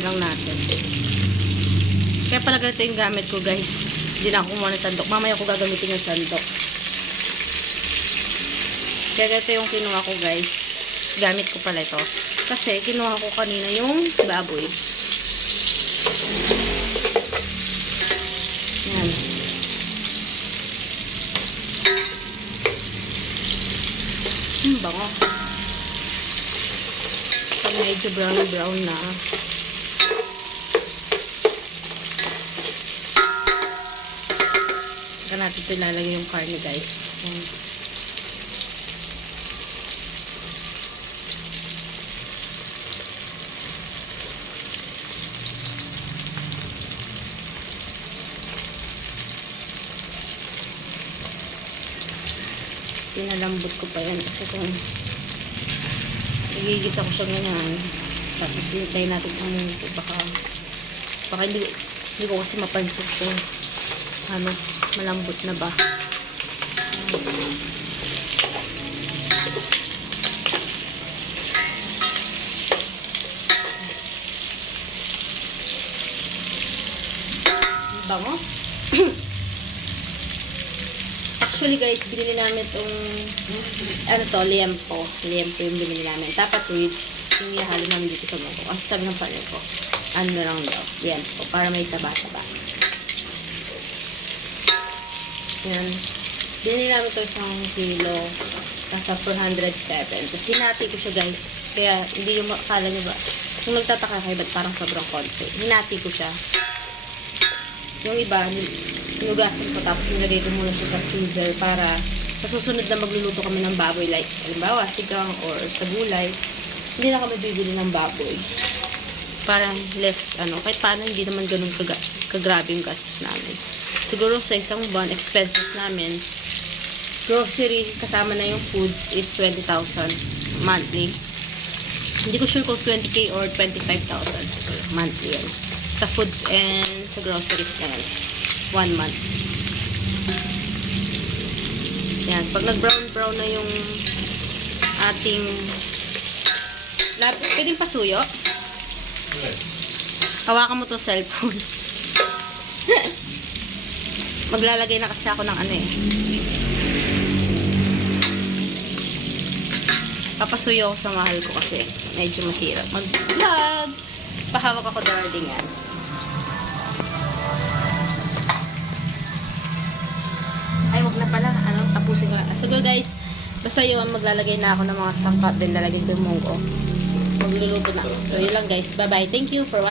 na lang natin. Kaya pala ganito yung gamit ko, guys. Hindi na ako kumuha ng sandok. Mamaya ko gagamitin yung sandok. Kaya ganito yung kinuha ko, guys. Gamit ko pala ito. Kasi kinuha ko kanina yung baboy. Yan. Bango. Pag medyo brown na. Saka natin ito ilalagay yung karne, guys. Yan. Pinalambot ko pa yan kasi kung nagigisa ko siya ganyan, tapos hintayin natin sa mundo, baka hindi ko kasi mapansin kung ano, malambot na ba. Bango. Actually, guys, binili namin itong ano to, liempo yung binili namin. Dapat ribs, yung ihalo namin dito sa mungko. Kasi sabi ng partner ko, ano na lang daw, liempo, para may taba-taba. Yan. Binili namin ito isang kilo, nasa 407. Tapos hinati ko siya, guys. Kaya, hindi yung makakala nyo ba, kung nagtataka kayo, ba't parang sobrang konti. Hinati ko siya. Yung iba, hinugasan ko tapos nilagay ko muna siya sa freezer para sa susunod na magluluto kami ng baboy, like halimbawa sigang or sa gulay, hindi na kami bibili ng baboy para less, kahit paano hindi naman ganun kagrabe yung gastos namin. Siguro sa isang buwan, expenses namin, grocery kasama na yung foods is 20,000 monthly. Hindi ko sure kung 20k or 25,000 monthly yan. Sa foods and sa groceries na yan. 1 month. Yan. Pag nag-brown na yung ating pwedeng pasuyo. Hawakan mo itong cellphone. Maglalagay na kasi ako ng papasuyo ako sa mahal ko kasi medyo mahirap mag-vlog. Pahawak ako, darling, yan. Ay, wag na pala. Tapusin ko. So, guys, basta yun, maglalagay na ako ng mga sangkap din lalagay ko yung munggo. Magluluto na. So, yun lang, guys. Bye-bye. Thank you for watching.